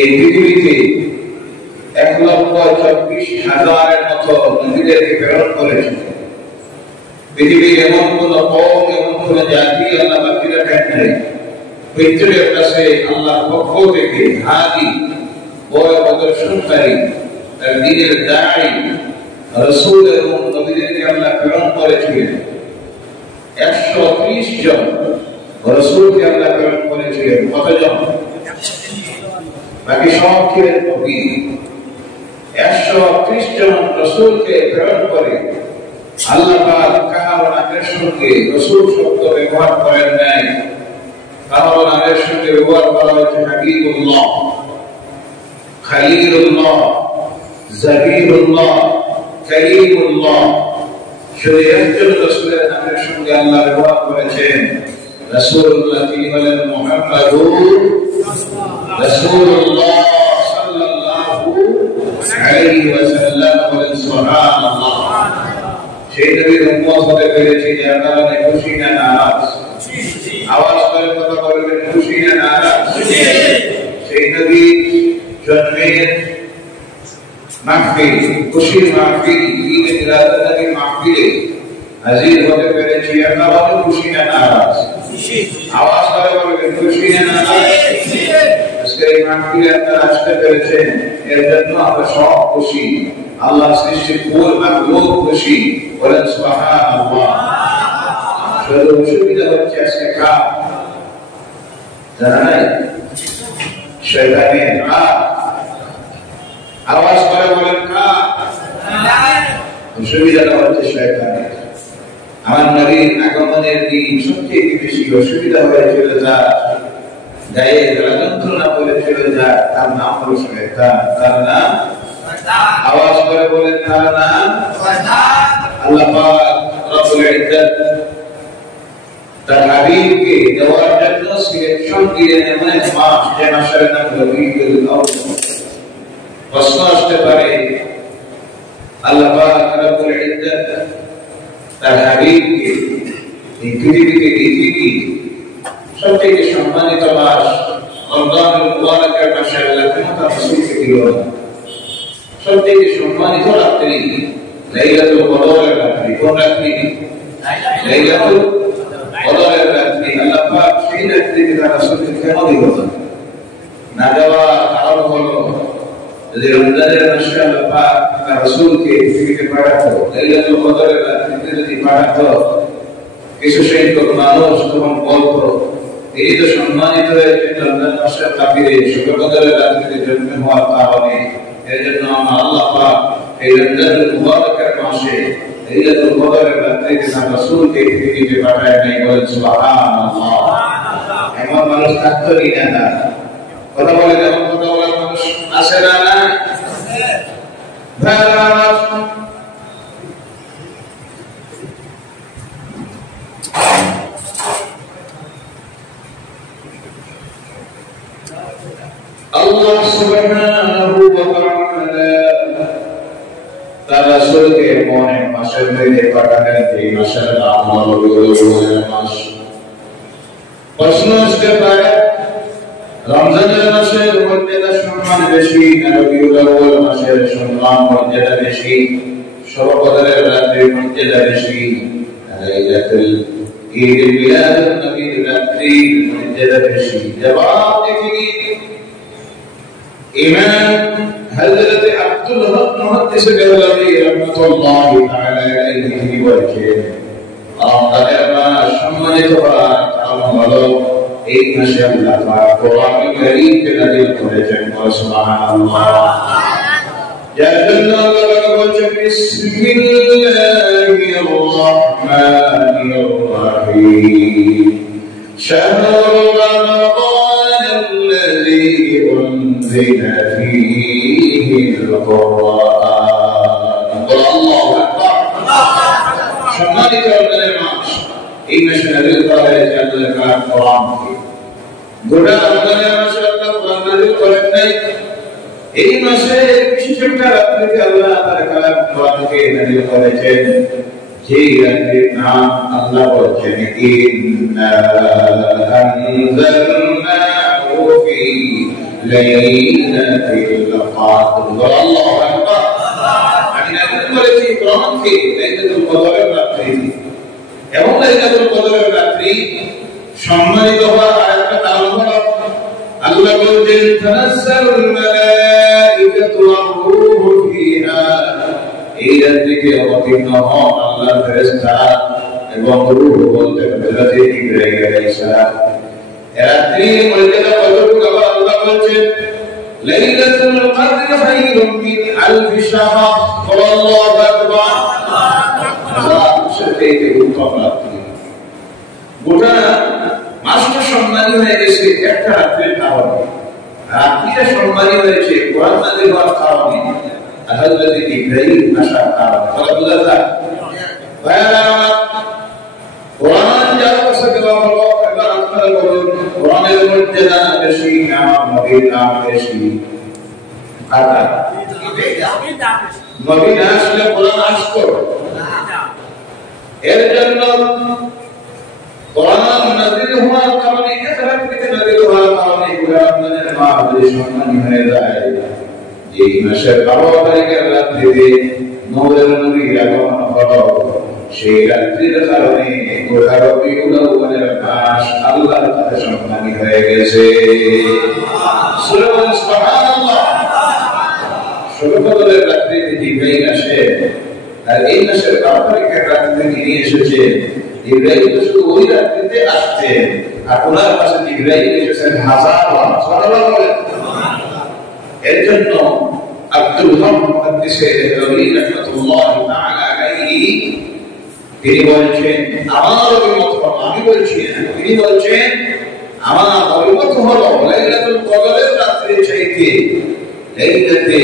এই পৃথিবীতে 1,24,000 মতো নবীদেরকে প্রেরণ করেছেন। পৃথিবীর এমন কোন কওম, এমন কোন জাতি আল্লাহ বাকি রাখেন নাই। পৃথিবীর কাছে আল্লাহর পক্ষ থেকে হাদি, বয় প্রদর্শনকারী, তার দ্বীনের দাঈ, রাসূল এবং নবীদেরকে আল্লাহ প্রেরণ করেছিলেন। 130 জন রাসূলকে আল্লাহ প্রেরণ করেছিলেন। কতজন? বাকি সব ছিলেন নবী। 130 জন রাসূলকে প্রেরণ করে আল্লাহ পাক কারো নামের সঙ্গে রাসূল শব্দ ব্যবহার করেন নাই। কারো নামের সঙ্গে ব্যবহার করা হয়েছে হাবিবুল্লাহ, খলিলুল্লাহ, জাবিরুল্লাহ, কারীমুল্লাহ। শুধু একজন রাসূলের নামের সঙ্গে আল্লাহ ব্যবহার করেছেন রাসূলুল্লাহ, তিনি হলেন মুহাম্মাদুর রাসূলুল্লাহ সাল্লাল্লাহু আলাইহি ওয়াসাল্লাম। বলেন সুবহানাল্লাহ। সেই নবীর উম্মত হতে পেরেছি যার কারণে খুশি না নারাজ? আওয়াজ করে কথা বলবেন, খুশি না নারাজ? সেই নবীর জন্মের মাহফিল, খুশির মাহফিল, ঈদ মিলাদুন্নবীর মাহফিলে হাজির হতে পেরেছি, এর কারণে খুশি না নারাজ? আওয়াজ করে বলবেন, খুশি না নারাজ? আজকে এই মাহফিলে আপনারা আসতে পেরেছেন, এর জন্য আমরা সব খুশি। আল্লাহ সৃষ্টির কুল মাখলুক খুশি। বলেন সুবহানাল্লাহ। শুধু অসুবিধা হচ্ছে আজকে কার? জানা নাই? শয়তানের। আওয়াজ করে বলেন কার? অসুবিধাটা হচ্ছে শয়তানের। আমার নবীর আগমনের দিন সবচেয়ে বেশি অসুবিধা হয়েছিল যার, গায়ে যারা যন্ত্রণা করেছিল যার, তার নাম হলো শয়তান। তার নাম? আওয়াজ করে বলেন তার নাম? আল্লাহ পাক রব্বুল ইজ্জত তার হাবিবকে দেওয়ার জন্য সিলেকশন দিয়ে এমন এক মাস, যে মাসের নাম রবিউল আউয়াল। প্রশ্ন আসতে পারে, আল্লাহ পাক রব্বুল ইজ্জত তার হাবিবকে এই পৃথিবীতে দিয়েছে কি সবথেকে সম্মানিত মাস রমজানুল মুবারকের মাসে আল্লাহ কেন তার রাসূলকে দিল না? সবথেকে সম্মানিত রাত্রি লাইলাতুল কদরের রাত্রি। কোন রাত্রি? লাইলাতুল কদরের রাত্রি। আল্লাহ পাক সেই রাত্রিতে তার রাসূলকে কেন দিল না? না দেওয়ার কারণ হলো, যদি রমজানের মাসে আল্লাহ পাক তার রাসূলকে পৃথিবীতে পাঠাতো, লাইলাতুল কদরের রাত্রিতে যদি পাঠাতো, কিছু সংখ্যক মানুষ তখন বলতো, এই তো সম্মানিত হয়েছেন রমজান মাসের কাফিরে শবে কদরের রাত্রিতে জন্ম হওয়ার কারণে, এর জন্য আমার আল্লাহ পাক এই রমজানুল মুবারকের মাসে লাইলাতুল কদরের রাত্রিতে তার রাসূলকে পৃথিবীতে পাঠায় নাই। বলেন সুবহানাল্লাহ। এমন মানুষ থাকতো কি না? কথা বলে, এমন কথা বলার মানুষ আছে না? না আল্লাহ সুবহানাহু ওয়া তাআলা তার রাসূলকে মনে মাসের মধ্যে পাঠালেন। এই মাসের নাম হলো রবিউল মাস। প্রশ্ন আসতে পারে, রমজানের মাসের মর্যাদা সম্মান বেশি না রবিউল আউয়াল মাসের সম্মান মর্যাদা বেশি? শবে কদরের রাতের মর্যাদা বেশি? লাইলাতুল ঈদ মিলাদুন নবীর রাত্রির মর্যাদা বেশি? জবাব দেখি ইমাম হযরত আব্দুল হক মুহাদ্দিস দেওলাবী রাহমাতুল্লাহি তাআলা আলাইহি তিনি বলেছেন, রমজানের মাস সম্মানিত হওয়ার কারণ হলো এই মাসে আল্লাহ পাক কোরআন কারীমকে নাযিল করেছেন। সুবহানাল্লাহ। যার জন্য আল্লাহ পাক বলেছেন, বিসমিল্লাহির রাহমানির রাহিম, শাহরু রমাদান আল্লাযী উনজিলা ফীহিল কুরআন। আল্লাহু আকবার। সম্মানিত রমজানের মাস, এই মাসে নাযিল করা হয়েছে আল্লাহর কালাম কোরআনকে। গোটা রমজানের মাসে আল্লাহ কোরআন নাযিল করেন নাই। এই মাসে বিশেষ একটা রাত্রিতে আল্লাহ তার কালাম কোরআনকে নাযিল করেছেন, যে রাত্রির নাম আল্লাহ বলেছেন, ইন্না আনজালনাহু ফী লাইলাতুল কদর। আল্লাহু আকবার। আমি না বলেছি কোরআনকে লাইলাতুল কদরের রাত্রি, এবং লাইলাতুল কদরের রাত্রি সম্মানিত হওয়ার আরেকটা কারণ হলো আল্লাহ বলেন তানাজ্জালুল মালাইকাতু ওয়ার রূহু ফিহা, এই রাত্রিতে অবতীর্ণ হন আল্লাহর ফেরেশতারা এবং রূহ বলতে হযরত জিবরাইল আলাইহিস সালাম। রাত্রির মর্যাদা কতটুকু আল্লাহ বলেন লাইলাতুল কদর খায়রুম মিন আলফি শাহর। আল্লাহু আকবার। সেটাই উত্তম রাত্রি। গোটা মাসটা সম্মানী হয়ে গেছে একটা রাত্রির কারণে। রাত্রিটা সম্মানী হয়েছে কোরআন নাযিল হওয়ার কারণে, হযরত জিবরাইল আসার কারণে। কথা বুঝা যায়? কোরআন যার কাছে দেওয়া হলো, এবার আপনারা বলুন কোরআনের মর্যাদা বেশি না নবীর নাম বেশি? কাটা নবী না আসলে কোরআন আসতো? এর জন্য কোরআন নাযিল হওয়ার কারণে, এছাড়া থেকে নাযিল হওয়ার কারণে কোরআনের মাহফিল সম্মানী হয়ে যায়। এই মাসের 12 তারিখের রাত্রিতে নূরের নবীর আগমন হলো, সেই রাত্রির কারণে গোটা রবিউল আউয়ালের মাস আল্লাহর কাছে সম্মানী হয়ে গেছে। সুবহানাল্লাহ। শরবতের রাত্রিতে জিবরাইল আসে, আর এই মাসের 12 তারিখের রাত্রিতে নিয়ে এসেছে। জিবরাইল তো শুধু ওই রাত্রিতে আসতেন, আর ওনার কাছে জিবরাইল এসেছেন হাজার বার। সুবহানাল্লাহ। এর জন্য আব্দুল হক মুহাদ্দিসে নবী রাহমাতুল্লাহি তাআলা আলাইহি তিনি বলছেন আমার অভিমত হলো, আমি বলছি না, তিনি বলছেন আমার অভিমত হলো লাইলাতুল কদরের রাত্রি চাইতে লাইলাতে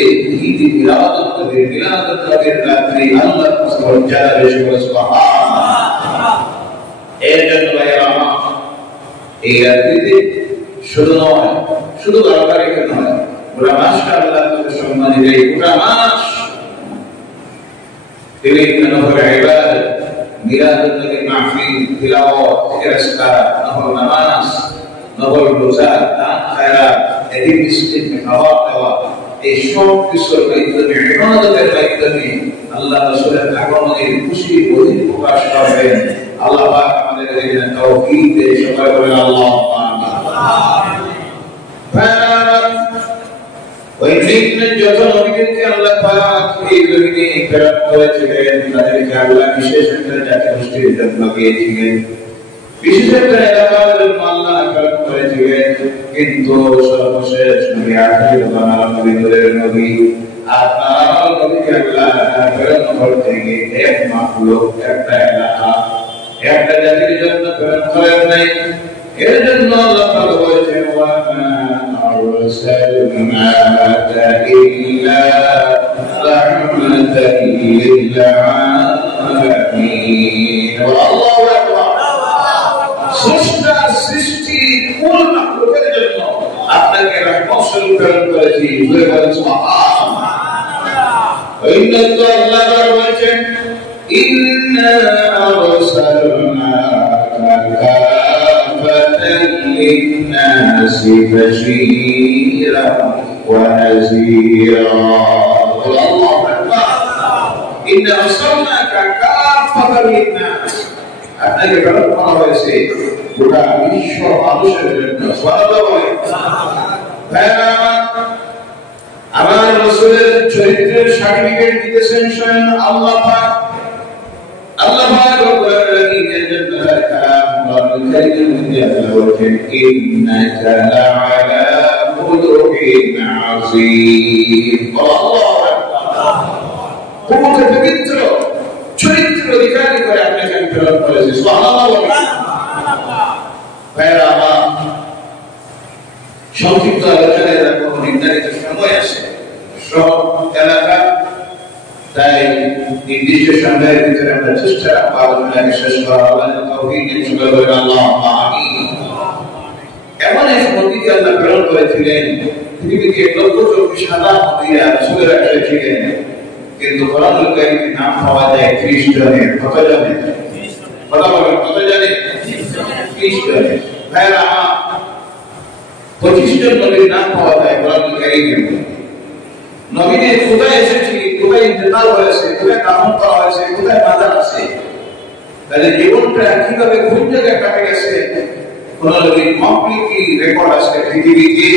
ঈদ মিলাদুন নবীর রাত্রি আল্লাহর কাছে মর্যাদা বেশি। সুবহানাল্লাহ। এর জন্য ভাইরা আমার এই রাত্রিতে শুধু নয়, শুধু 12 তারিখে নয়, পুরা মাসটা আল্লাহর কাছে সম্মানী দেয়। পুরা মাস তিনি নফল ইবাদত, মিলাদুন নবী মাহফিল, তিলাওয়াত, ইরশাদ, নফল নামাজ, নফল রোজা, দান খায়রাত, এদিন মিসকিনকে খাওয়া দাওয়া, এই সব কিছুর মাধ্যমে, ইবাদতের মাধ্যমে আল্লাহ রাসূলের আগমনের খুশি বহিঃ প্রকাশ করবেন। আল্লাহ পাক আমাদের জন্য তৌফিক দেয়। সবাই বলেন আল্লাহুম্মা আমিন। ওই জিন্নের যত নবীদেরকে আল্লাহ পাক এই জমিনে প্রেরণ করেছিলেন, তাদেরকে আল্লাহ বিশেষ একটা জাতি গোষ্ঠীর জন্য দিয়েছিলেন, বিশেষ একটা এলাকার জন্য আল্লাহ প্রেরণ করেছিলেন। কিন্তু সর্বশেষ নবী আখির জামানার নবী, নূরের নবী, আপনার নবীকে আল্লাহ প্রেরণ করতে গিয়ে এক মাখলুক, একটা এলাকা, একটা জাতির জন্য প্রেরণ করেন নাই। এর জন্য আল্লাহ পাক বলেছেন ওয়া মা আরসালনাকা ইল্লা রাহমাতাল লিল আলামিন। আল্লাহু আকবার। সৃষ্টি কুল মাখলুকের জন্য আপনাকে রহমত স্বরূপ প্রেরণ করেছি। বলে বলেন সুবহানাল্লাহ। ইন্নাল্লাহ আল্লাহ বলেছেন ইন্না আরসালনাকা للناس بشيرا ونذيرا. الله أكبر. إنا أرسلناك كافة للناس. আপনাকে প্রেরণ করা হয়েছে গোটা বিশ্ব মানুষের জন্য। সুবহানাল্লাহ। আমার রাসূলের চরিত্রের সার্টিফিকেট দিতেছেন স্বয়ং আল্লাহ পাক। আল্লাহ পাক রব্বুল আলামিনের জন্য কালাম কারীমের মধ্যে আল্লাহ বলেন ইন্নাকা লাআলা খুলুকিন আযীম। আল্লাহু আকবার। তোমাকে পবিত্র চরিত্র অধিকারী করে আপনাকে প্রেরণ করেছে। সুবহানাল্লাহ। ভাইরা আমার, সংক্ষিপ্ত আলোচনায় রাখবো, নির্ধারিত সময় আছে, সব এলাকা, তাই নির্দিষ্ট সময়ের ভিতরে আমরা চেষ্টা রাখবো আলোচনাকে শেষ করা। আল্লাহর তৌফিক দিন। সবাই বলেন আল্লাহুম্মা আমিন। এমন এক নবীকে আল্লাহ প্রেরণ করেছিলেন, পৃথিবীতে 1,24,000 নবীরা রাসূলের আগে ছিলেন, কিন্তু কোরআনুল কারীমে নাম পাওয়া যায় 30 জনের। কত জনের? কথা বলেন, কত জনের? 30 জনের। ভাইরা আমার, 25 জন নবীর নাম পাওয়া যায় কোরআনুল কারীমের মধ্যে। নবীদের কোথায় এসেছে, কোথায় ইন্তেকাল হয়েছে, কোথায় কাফন করা হয়েছে, কোথায় মাজার আছে, তাদের জীবনটা কিভাবে কোন জায়গায় কাটে গেছে, কোন নবীর কমপ্লিটলি রেকর্ড আছে পৃথিবীতে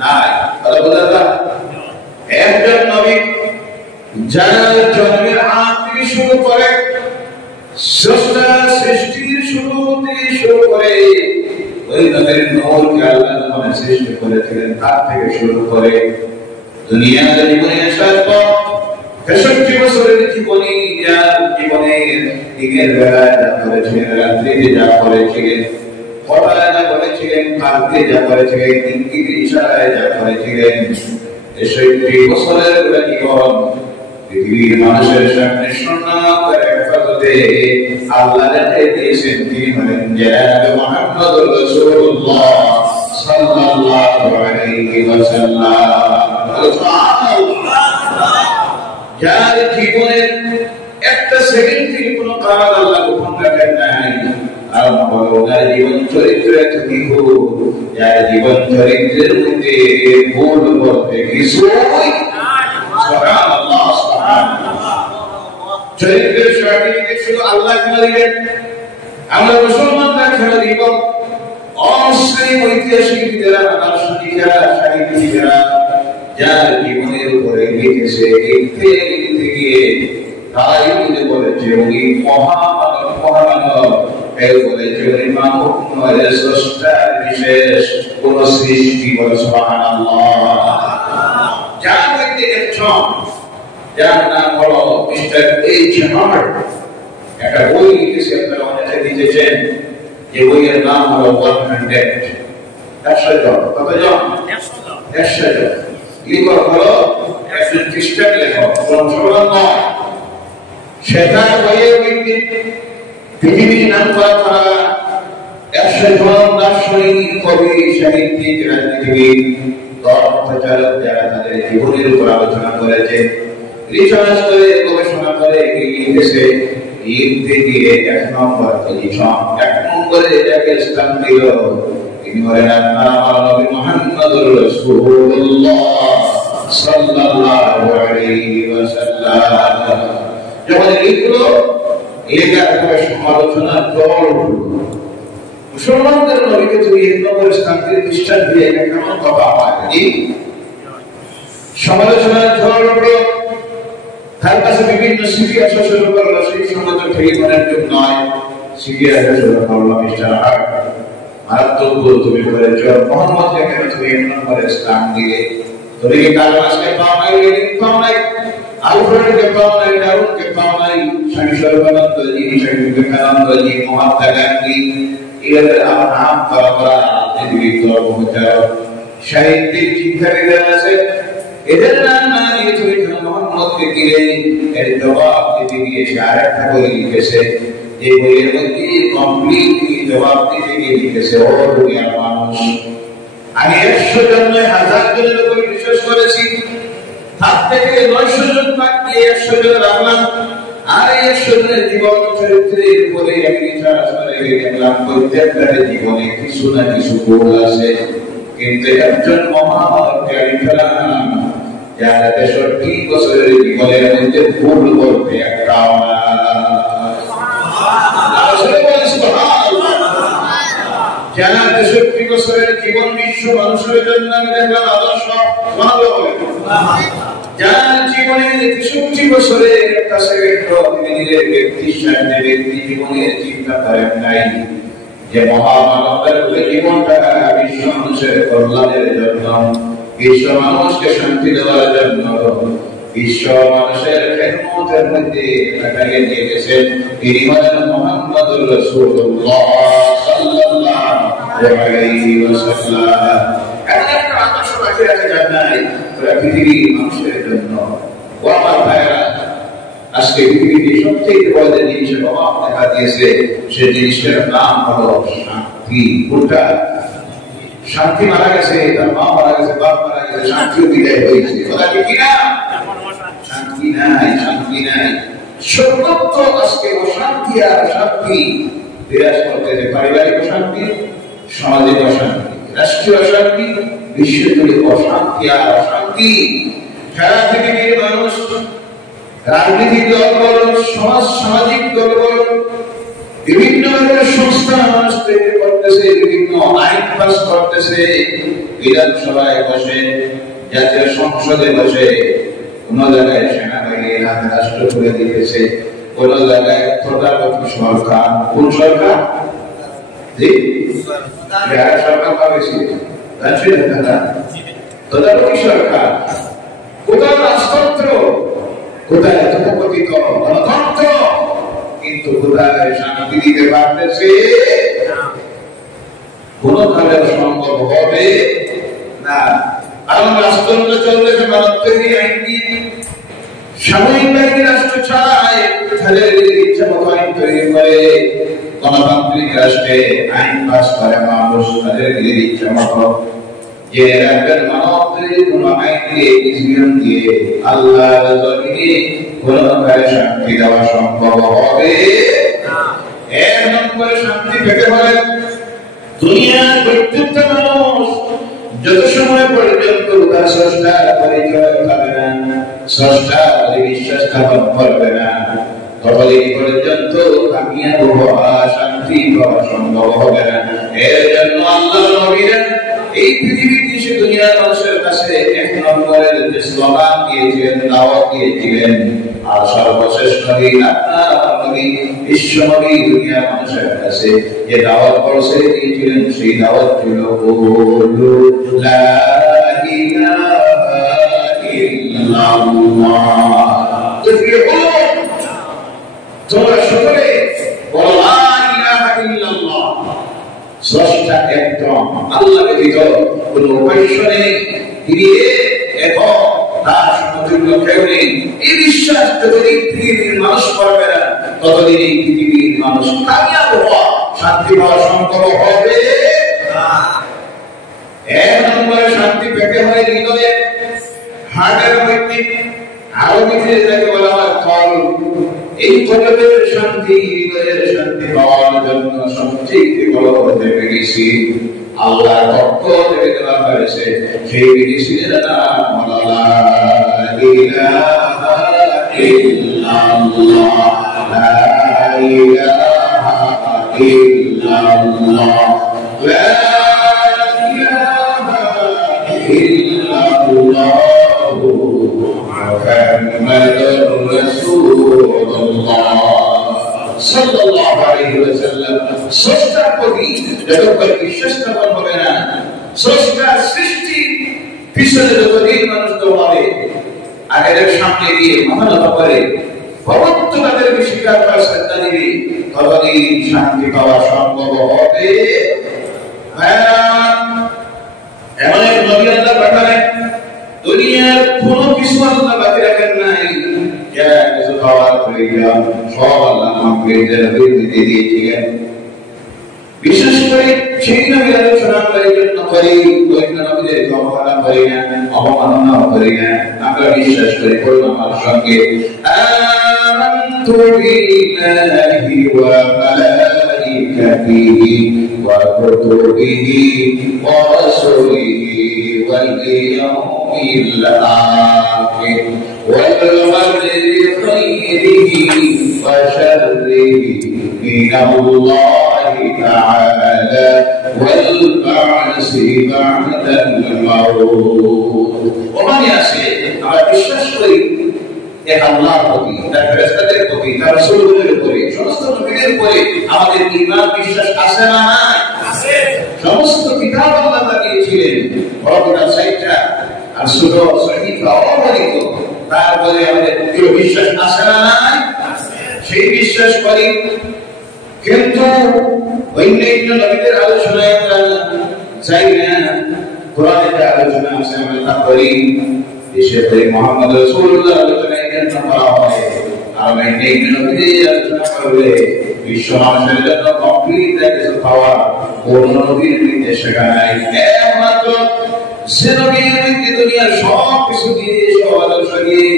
নাই। কথা বোঝা যায়? একজন নবী যার জন্মের আগ থেকে শুরু করে, স্রষ্টা সৃষ্টির শুরু থেকে শুরু করে, ওই নবীর নূরকে আল্লাহ যখন সৃষ্টি করেছিলেন তার থেকে শুরু করে দুনিয়ার জীবনে আসার পর ৬৩ বছরের জীবনী, যার জীবনের দিনের বেলায় যা করেছিলেন, রাত্রিতে যা করেছিলেন, সকালে যা করেছিলেন, কালকে যা করেছিলেন, ইঙ্গিত ইশারায় যা করেছিলেন, ৬৩ বছরের পুরো জীবন পৃথিবীর মানুষের সামনে সুন্নাতের হেফাজতে আল্লাহ রেখে দিয়েছেন। তিনি হলেন জনাব মুহাম্মদুর রাসূলুল্লাহ সাল্লাল্লাহু আলাইহি ওয়াসাল্লাম। যার জীবনের একটা সেকেন্ড থেকে কোনো কাজ আল্লাহ গোপন রাখেন নাই। আর যার জীবন চরিত্র এত নিখুঁত, যার জীবন চরিত্রের মধ্যে ভুল বলতে কিছুই সুবহানাল্লাহ, সুবহানাল্লাহ। চরিত্রের সার্টিফিকেট শুধু আল্লাহ খেলা দিবেন, আমরা মুসলমানরা খেলা দিব। অমুসলিম ঐতিহাসিকরা, দার্শনিকরা, সাহিত্যিকরা যার জীবনের উপরে লিখেছে, লিখতে গিয়ে তাই বুঝে বলেছে উনি মহামানব, মহামানব। কেউ বলেছে উনি মানব নয়, স্রষ্টার বিশেষ কোন সৃষ্টি। বলে সুবহানাল্লাহ। যার মধ্যে একজন, যার নাম হলো মিস্টার এইচ হার্ট, একটা বই লিখেছে, আপনারা অনেকে লিখেছেন, যে বইয়ের নাম হলো 100 জন। কতজন? 100 জন। লেখক হলো একজন খ্রিস্টান লেখক, মুসলমান নয়। সেটার বইয়ের মধ্যে পৃথিবীর নাম করা 100 জন দার্শনিক, কবি, সাহিত্যিক, রাজনীতিবিদ, ধর্মপ্রচারক যারা তাদের জীবনের উপর আলোচনা করেছে, রিসার্চ করে, গবেষণা করে লিখেছে। লিখতে গিয়ে 1 নম্বর পজিশন, 1 নম্বরে যাকে স্থান দিল তিনি হলেন আপনার নবী মুহাম্মদুর রাসূলুল্লাহ সাল্লাল্লাহু আলাইহি ওয়াসাল্লাম। যখন লিখলো, লেখার পরে সমালোচনার ঝড় উঠল। মুসলমানদের নবীকে তুমি 1 নম্বর স্থান দিয়ে খ্রিস্টান দিয়ে এটা কেমন কথা হয়? সমালোচনার ঝড় উঠল। তার কাছে বিভিন্ন সিটি আসা শুরু করলো। সেই সময় তো টেলিফোনের যুগ নয়। সিটি আসা শুরু করলো, মিস্টার হার্ট মারাত্মক ভুল তুমি করেছ, মোহাম্মদকে কেন তুমি 1 নম্বরে স্থান দিলে? তুমি কি কারণকে পাও নাই, লেনিন পাও নাই, আলফ্রেডকে পাও নাই, ডারউইনকে পাও নাই, স্বামী সর্বানন্দজি, স্বামী বিবেকানন্দজি, মহাত্মা গান্ধী, এদের আমার নাম করা পৃথিবীর ধর্মপ্রচারক সাহিত্যিক চিন্তাবিদরা আছে, এদের নাম না নিয়ে তুমি কেন মোহাম্মদকে দিলে? এর জবাব দিতে গিয়ে সে আরেকটা বই লিখেছে, যে বইয়ের মধ্যে কমপ্লিটলি জবাব দিতে গিয়ে লিখেছে, ও দুনিয়ার মানুষ, আমি 100 জন নয় 1000 জনের উপর বিশ্বাস করেছি, তার থেকে 900 জন বাদ দিয়ে 100 জন রাখলাম। আর 100 জনের জীবন চরিত্রের উপরে আমি রিসার্চ করে দেখলাম প্রত্যেকটার জীবনে কিছু না কিছু ভুল আছে, কিন্তু একজন মহামানবকে আমি পেলাম যার 63 বছরের জীবনের মধ্যে ভুল বলতে একটাও না। যারা 63 বছরের জীবন বিশ্ব মানুষের জন্য আমি দেখলাম আদর্শ। যার জীবনের 63 বছরের একটা সেকেন্ড নিজের ব্যক্তির সামনে ব্যক্তি জীবনের চিন্তা করেন নাই যে মহামানবতার জীবনটা বিশ্ব মানুষের কল্যাণের জন্য, বিশ্ব মানুষকে শান্তি দেওয়ার জন্য, বিশ্ব মানুষের খেদমতের মধ্যে কাটাইয়ে দিয়ে গেছেন। তিনি হলেন মুহাম্মদুর রাসূলুল্লাহ সাল্লাল্লাহু আলাইহি ওয়াসাল্লাম। এমন একটা আদর্শ রাখে জান্নাতে পুরো পৃথিবীর মানুষের জন্য। ও আমার ভাইরা, আজকে পৃথিবীতে সবচেয়ে বড় জিনিসের অভাব দেখা দিয়েছে, সে জিনিসের নাম হলো শান্তি। কোনটা? শান্তি মারা গেছে, তার মা মারা গেছে, বাপ মারা গেছে, শান্তিও বিদায় হয়েছে। কথা কি না? শান্তি নাই, শান্তি নাই। সর্বত্র আজকে অশান্তি আর শান্তি বিরাজ করতেছে। পারিবারিক অশান্তি, সামাজিক অশান্তি, রাষ্ট্রীয় অশান্তি, বিশ্বজুড়ে অশান্তি আর অশান্তি। সারা পৃথিবীর মানুষ রাজনীতিক দল বলুন, সামাজিক দল বলুন, বিভিন্ন সংস্থা মানুষ তৈরি করতেছে, বিভিন্ন আইন পাস করতেছে, বিধানসভায় বসে, জাতীয় সংসদে বসে, কোন জায়গায় সেনাবাহিনীর হাতে রাষ্ট্র করে দিতেছে, কোন জায়গায় তথাকথিত সরকার। কোন সরকার? সরকার পাবেছি তথাকথিত সরকার। কোথায় রাজতন্ত্র, কোথায় তথাকথিত গণতন্ত্র, কিন্তু কোথায় শান্তি দিতে পারতেছে কোনভাবে সম্ভব হবে না। কারণ রাষ্ট্রতন্ত্র চলতেছে ভারত তৈরি আইন দিয়ে। সাময়িক বাহিনী রাষ্ট্র চালায়, তাদের ইচ্ছা মতো আইন তৈরি করে। গণতান্ত্রিক রাষ্ট্রে আইন পাস করে মানুষ তাদের ইচ্ছা মতো। যে রাজ্যের মানব তৈরি কোন আইন দিয়ে, ডিসিশন দিয়ে আল্লাহর জমিনে কোনভাবে শান্তি দেওয়া সম্ভব হবে না। এর নম্বরে শান্তি পেতে হলে দুনিয়ার প্রত্যেকটা মানুষ যত সময় পর্যন্ত তার স্রষ্টার পরিচয় পাবে না, স্রষ্টার বিশ্বাস স্থাপন করবে না, ততদিন পর্যন্ত কামিয়াব হওয়া, শান্তি পাওয়া সম্ভব হবে না। এর জন্য আল্লাহর নবীরা এই পৃথিবীর দেশে দুনিয়ার মানুষের কাছে এক নম্বরের যে স্লোগান দিয়েছিলেন, দাওয়াত দিয়েছিলেন, আর সর্বশেষ নবী আপনার নবী বিশ্ব নবী দুনিয়ার মানুষের কাছে যে দাওয়াত পৌঁছে দিয়েছিলেন, সেই দাওয়াত ছিল কুলু লা ইলাহা ইল্লাল্লাহ। তোমরা সকলে বলো লা ইলাহা ইল্লাল্লাহ। স্রষ্টা একদম, আল্লাহ ব্যতীত কোন উপাস্য নেই, তিনি এক, তার সমতুল্য কেউ নেই। এই বিশ্বাস যতদিন পৃথিবীর মানুষ করবে না, ততদিন এই পৃথিবীর মানুষ কামিয়াব হওয়া, শান্তি পাওয়া সম্ভব হবে না। এক নম্বরে শান্তি পেতে হয় হৃদয়ে, হার্টের মধ্যে। আরবিতে যাকে বলা হয় কলব। এই কলবের শান্তি, হৃদয়ের শান্তি পাওয়ার জন্য সবচেয়ে বড় মেডিসিন আল্লাহর পক্ষ থেকে দেওয়া হয়েছে। সেই মেডিসিনের নাম লা ইলাহা ইল্লাল্লাহ, লা ইলাহা ইল্লাল্লাহ, লা ইলাহা ইল্লাল্লাহ মুহাম্মাদুর রাসূলুল্লাহ সাল্লাল্লাহু আলাইহি ওয়াসাল্লাম। স্রষ্টার প্রতি যতক্ষণ বিশ্বাস স্থাপন হবে না, স্রষ্টার সৃষ্টি পিছনে যতদিন মানুষ দৌড়াবে আর এদের সামনে দিয়ে মাথা নত করে ভগবত তাদেরকে স্বীকার করার চেষ্টা দিবে, ততদিন শান্তি পাওয়া সম্ভব হবে। এমন এক নবী আল্লাহ পাঠালেন, দুনিয়ার কোনো কিছু আল্লাহ বাকি রাখেন নাই, যা কিছু খাওয়ার প্রয়োজন সব আল্লাহ আমাদের দিয়েছিলেন। বিশেষ করে সেই নবীর আলোচনা আমরা এই জন্য করি, ওই নবীদের অবমাননা করি না, অবমাননা করি না, আমরা বিশ্বাস করি। বলুন আমার সঙ্গে, আমানতু বিল্লাহি ওয়া মালাইকাতিহি ওয়া কুতুবিহি ওয়া রাসূলিহি ওয়াল ইয়াউমিল আখির ওয়াল কদরি খাইরিহি ওয়া শাররিহি মিনাল্লাহি তাআলা ওয়াল বা'সি বা'দাল মাউত। ওমানে আছে আমরা বিশ্বাস করি এক আল্লাহর প্রতি, তার ফেরেশতাদের প্রতি, তার রাসূলদের প্রতি, সমস্ত নবীদের প্রতি আমাদের ঈমান বিশ্বাস আছে না? আছে। সমস্ত কিতাব আল্লাহ দিয়েছিলেন, বড় কিতাব ৬০টা আর ছোট সহিফা অগণিত। তারপরে আমাদের দৃঢ় বিশ্বাস আছে না? আছে। সেই বিশ্বাস করি, কিন্তু অন্যান্য নবীদের আলোচনায় আমরা যাই না। কোরআনে যে আলোচনা আছে আমরা তা করি, বিশেষ করে মুহাম্মদ রাসূলুল্লাহ আলোচনায় কেন করা হয়? আর অন্যান্য নবীদের আলোচনা করলে বিশ্ব মানুষের জন্য কমপ্লিট কিছু পাওয়া কোন নবীর নির্দেশে নাই। একমাত্র সে নবীর মধ্যে দুনিয়ার সব কিছু দিয়ে সব আদর্শ দিয়ে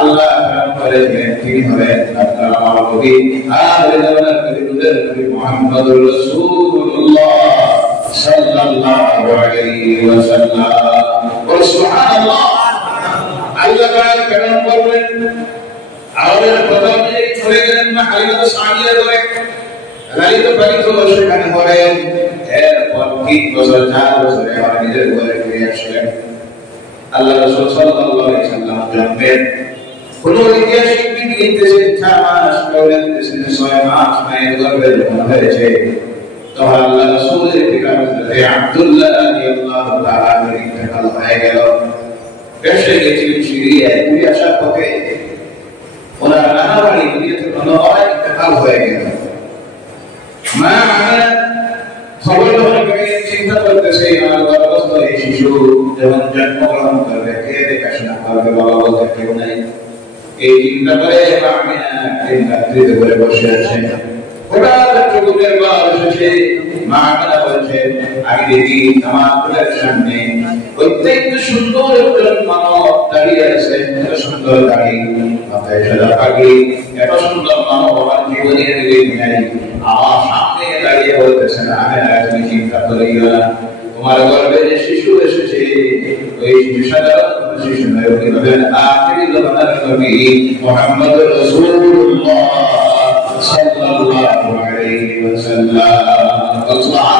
আল্লাহ প্রেরণ করেছেন, তিনি হলেন আপনার আমার নবী, আখির জামানার নবী মুহাম্মদুর রাসূলুল্লাহ সাল্লাল্লাহু আলাইহি ওয়াসাল্লাম। বল সুবহানাল্লাহ। আল্লাহ পাক কেমন করবেন? আমাদের প্রথম যে চলে গেলেন না হালিমা সাদিয়া ধরে, লালিত পালিত সেখানে হলেন। এরপর 3 বছর 4 বছরে আমার নিজের ঘরে ফিরে আসলেন। আল্লাহ রাসূল সাল্লাল্লাহু আলাইহি ওয়াসাল্লাম জানবেন কোন ঐতিহাসিক বিধি লিখতেছেন 4 মাস, কেউ লিখতেছেন 6 মাস মায়ের গর্ভে যখন হয়েছে, তখন আল্লাহ রাসূলের পিতা হযরত আব্দুল্লাহ রাদিয়াল্লাহু তাআলা ইন্তেকাল হয়ে গেল। বেশে গেছিলেন সিরিয়ায়, ফিরে আসার পথে ওনার নানা বাড়ি দুনিয়াতে নয় ইন্তেকাল হয়ে গেল। মা আমিনা খবর যখন পেয়ে চিন্তা করতেছে আমার গর্ভস্থ এই শিশু যখন জন্মগ্রহণ করবে, কে দেখাশোনা করবে, বাবা বলতে কেউ নাই। এই চিন্তা করে মা আমিনা একদিন রাত্রিতে করে বসে আছে। হঠাৎ চোখের বার এসেছে। মা আমিনা বলছে, আমি দেখি আমার কোলের সামনে অত্যন্ত সুন্দর একজন মানব দাঁড়িয়ে আছে। এত সুন্দর দাড়ি, মাথায় সাদা পাগড়ি, এত সুন্দর মানব আমার জীবনে দেখি নাই। আমার সামনে দাঁড়িয়ে বলতেছেন, আমিনা তুমি চিন্তা করিও না, তোমার গর্ভে যে শিশু এসেছে ওই শিশু সাধারণ শিশু নয়, উনি হবেন আখিরি জামানার নবী মুহাম্মদ রাসূলুল্লাহ সাল্লাল্লাহু আলাইহি ওয়াসাল্লাম।